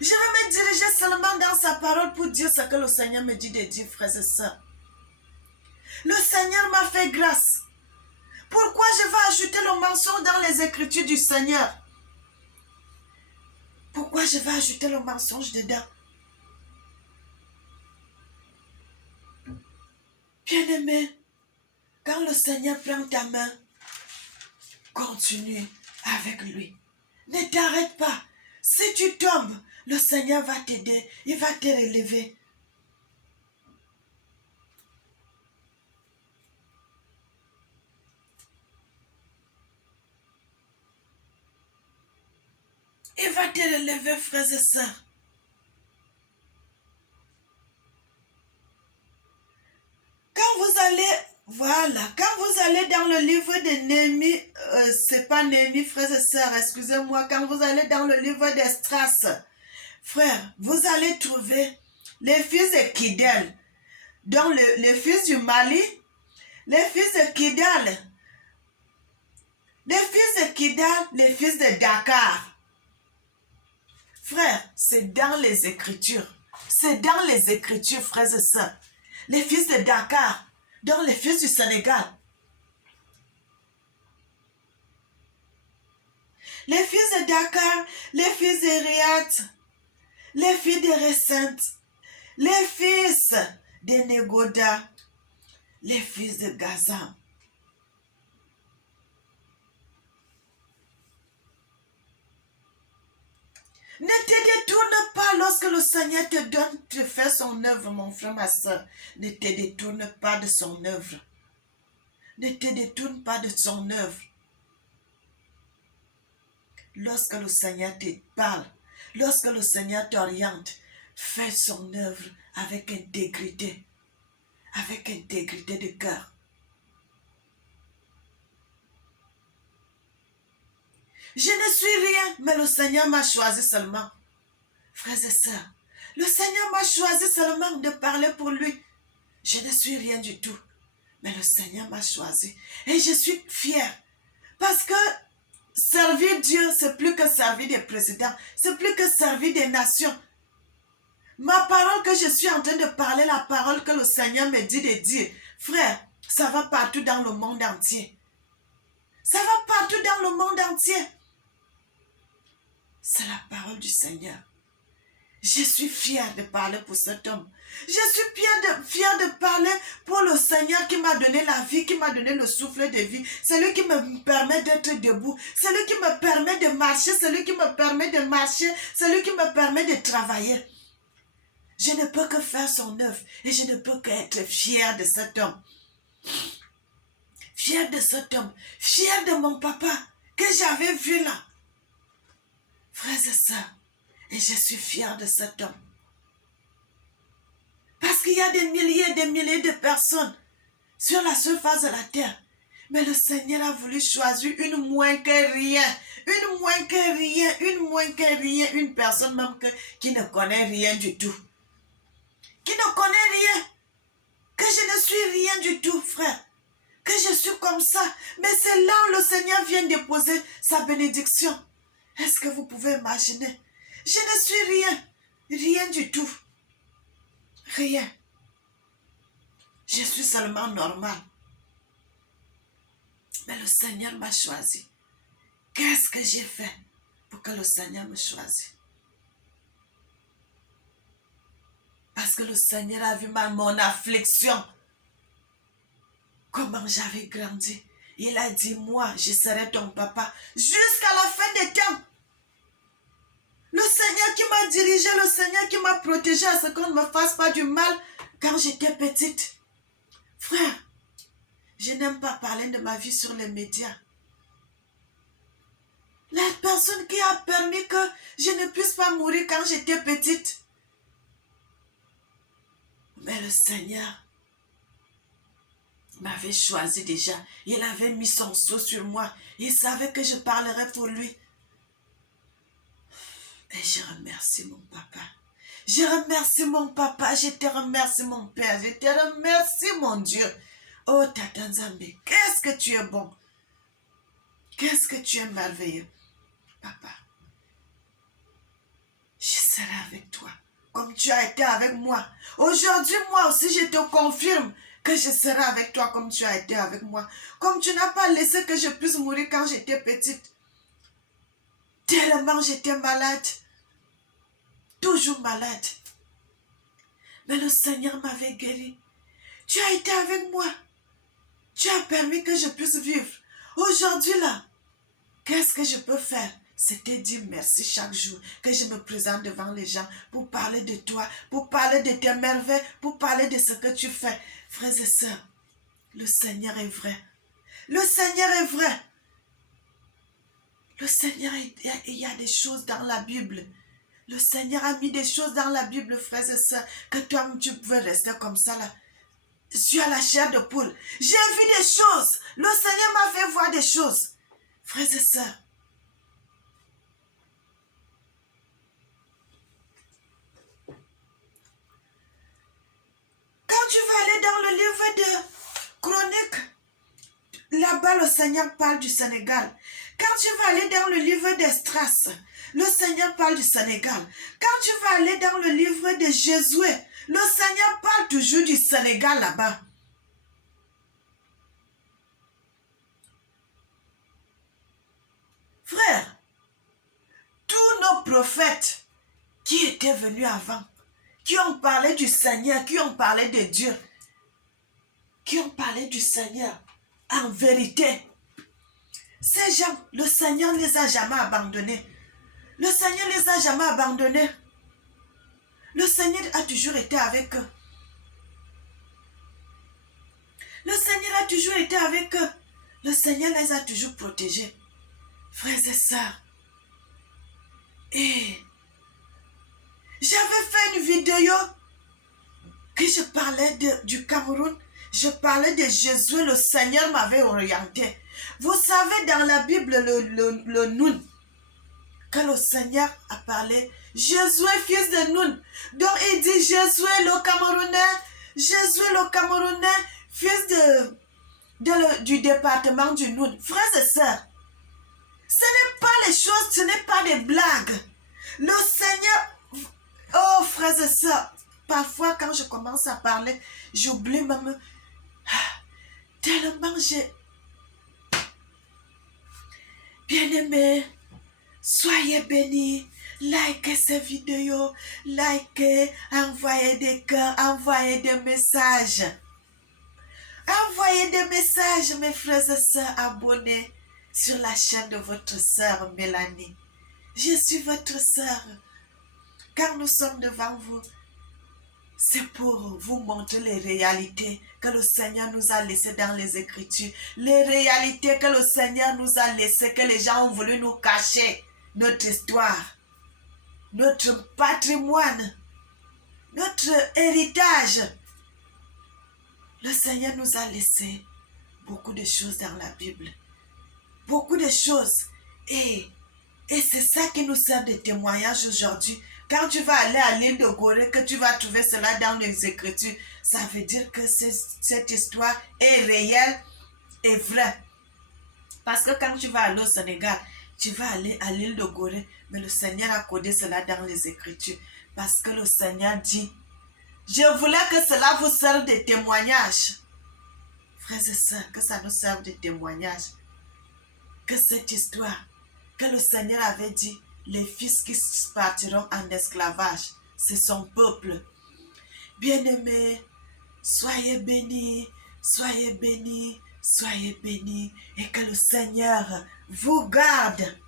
Je vais me diriger seulement dans sa parole pour dire ce que le Seigneur me dit de dire, frères et sœurs. Le Seigneur m'a fait grâce. Pourquoi je vais ajouter le mensonge dans les Écritures du Seigneur? Pourquoi je vais ajouter le mensonge dedans? Bien-aimé, quand le Seigneur prend ta main, continue avec lui. Ne t'arrête pas. Si tu tombes, le Seigneur va t'aider. Il va te relever. Il va te relever, frères et sœurs. Quand vous allez dans le livre de Néhémie, c'est pas Néhémie, frères et sœurs, excusez-moi, quand vous allez dans le livre d'Esdras, frère, vous allez trouver les fils de Kidal, donc les fils du Mali, les fils de Kidal, les fils de Dakar. Frère, c'est dans les Écritures. C'est dans les Écritures, frères et sœurs. Les fils de Dakar, donc les fils du Sénégal. Les fils de Dakar, les fils de Riyad, les fils de Recente, les fils de Negoda, les fils de Gaza. Ne te détourne pas lorsque le Seigneur te donne de faire son œuvre, mon frère, ma soeur. Ne te détourne pas de son œuvre. Ne te détourne pas de son œuvre. Lorsque le Seigneur te parle, lorsque le Seigneur t'oriente, fais son œuvre avec intégrité de cœur. Je ne suis rien, mais le Seigneur m'a choisi seulement. Frères et sœurs, le Seigneur m'a choisi seulement de parler pour lui. Je ne suis rien du tout, mais le Seigneur m'a choisi. Et je suis fière, parce que servir Dieu, c'est plus que servir des présidents, c'est plus que servir des nations. Ma parole que je suis en train de parler, la parole que le Seigneur me dit de dire, frère, ça va partout dans le monde entier. Ça va partout dans le monde entier. C'est la parole du Seigneur. Je suis fière de parler pour cet homme. Je suis fière de parler pour le Seigneur qui m'a donné la vie, qui m'a donné le souffle de vie. C'est lui qui me permet d'être debout. C'est lui qui me permet de marcher. C'est lui qui me permet de marcher. C'est lui qui me permet de travailler. Je ne peux que faire son œuvre et je ne peux qu'être fière de cet homme. Fière de cet homme. Fière de mon papa que j'avais vu là. Frères et sœurs, et je suis fière de cet homme. Parce qu'il y a des milliers et des milliers de personnes sur la surface de la terre. Mais le Seigneur a voulu choisir une moins que rien. Une moins que rien. Une moins que rien. Une personne même qui ne connaît rien du tout. Qui ne connaît rien. Que je ne suis rien du tout, frère. Que je suis comme ça. Mais c'est là où le Seigneur vient déposer sa bénédiction. Est-ce que vous pouvez imaginer? Je ne suis rien. Rien du tout. Rien. Je suis seulement normal. Mais le Seigneur m'a choisi. Qu'est-ce que j'ai fait pour que le Seigneur me choisisse? Parce que le Seigneur a vu mon affliction. Comment j'avais grandi. Il a dit, moi, je serai ton papa jusqu'à la fin des temps. Le Seigneur qui m'a dirigé, le Seigneur qui m'a protégé à ce qu'on ne me fasse pas du mal quand j'étais petite. Frère, je n'aime pas parler de ma vie sur les médias. La personne qui a permis que je ne puisse pas mourir quand j'étais petite. Mais le Seigneur m'avait choisi déjà. Il avait mis son sceau sur moi. Il savait que je parlerais pour lui. Et je remercie mon papa. Je remercie mon papa. Je te remercie mon père. Je te remercie mon Dieu. Oh Tata Nzambe, qu'est-ce que tu es bon. Qu'est-ce que tu es merveilleux. Papa, je serai avec toi, comme tu as été avec moi. Aujourd'hui, moi aussi, je te confirme que je serai avec toi comme tu as été avec moi. Comme tu n'as pas laissé que je puisse mourir quand j'étais petite. Tellement j'étais malade. Toujours malade. Mais le Seigneur m'avait guéri. Tu as été avec moi. Tu as permis que je puisse vivre. Aujourd'hui là, qu'est-ce que je peux faire? C'était dire merci chaque jour, que je me présente devant les gens pour parler de toi, pour parler de tes merveilles, pour parler de ce que tu fais. Frères et sœurs, le Seigneur est vrai. Le Seigneur est vrai. Le Seigneur, il y a des choses dans la Bible. Le Seigneur a mis des choses dans la Bible, frères et sœurs, que toi, tu pouvais rester comme ça là. Sur la chair de poule. J'ai vu des choses. Le Seigneur m'a fait voir des choses. Frères et sœurs, quand tu vas aller dans le livre de Chroniques, là-bas le Seigneur parle du Sénégal. Quand tu vas aller dans le livre d'Estras, le Seigneur parle du Sénégal. Quand tu vas aller dans le livre de Josué, le Seigneur parle toujours du Sénégal là-bas. Frère, tous nos prophètes qui étaient venus avant, qui ont parlé du Seigneur, qui ont parlé de Dieu, qui ont parlé du Seigneur, en vérité, ces gens, le Seigneur ne les a jamais abandonnés. Le Seigneur ne les a jamais abandonnés. Le Seigneur a toujours été avec eux. Le Seigneur a toujours été avec eux. Le Seigneur les a toujours protégés. Frères et sœurs. Et j'avais fait une vidéo que je parlais du Cameroun. Je parlais de Jésus, le Seigneur m'avait orienté. Vous savez dans la Bible, le Nun, que le Seigneur a parlé, Jésus fils de Nun. Donc il dit Jésus le Camerounais, Jésus le Camerounais, fils du département du Nun. Frères et sœurs, ce n'est pas les choses, ce n'est pas des blagues. Le Seigneur, oh frères et sœurs, parfois quand je commence à parler, j'oublie même, tellement j'ai... Bien-aimés, soyez bénis, likez ces vidéos, likez, envoyez des cœurs, envoyez des messages. Envoyez des messages, mes frères et sœurs, abonnez sur la chaîne de votre sœur Mélanie. Je suis votre sœur. Car nous sommes devant vous, c'est pour vous montrer les réalités que le Seigneur nous a laissées dans les Écritures. Les réalités que le Seigneur nous a laissées, que les gens ont voulu nous cacher. Notre histoire, notre patrimoine, notre héritage. Le Seigneur nous a laissé beaucoup de choses dans la Bible. Beaucoup de choses. Et c'est ça qui nous sert de témoignage aujourd'hui. Quand tu vas aller à l'île de Gorée, que tu vas trouver cela dans les Écritures, ça veut dire que cette histoire est réelle et vraie. Parce que quand tu vas aller au Sénégal, tu vas aller à l'île de Gorée, mais le Seigneur a codé cela dans les Écritures. Parce que le Seigneur dit, je voulais que cela vous serve de témoignage. Frères et sœurs, que ça nous serve de témoignage. Que cette histoire, que le Seigneur avait dit, les fils qui partiront en esclavage, c'est son peuple. Bien-aimés, soyez bénis, soyez bénis, soyez bénis, et que le Seigneur vous garde.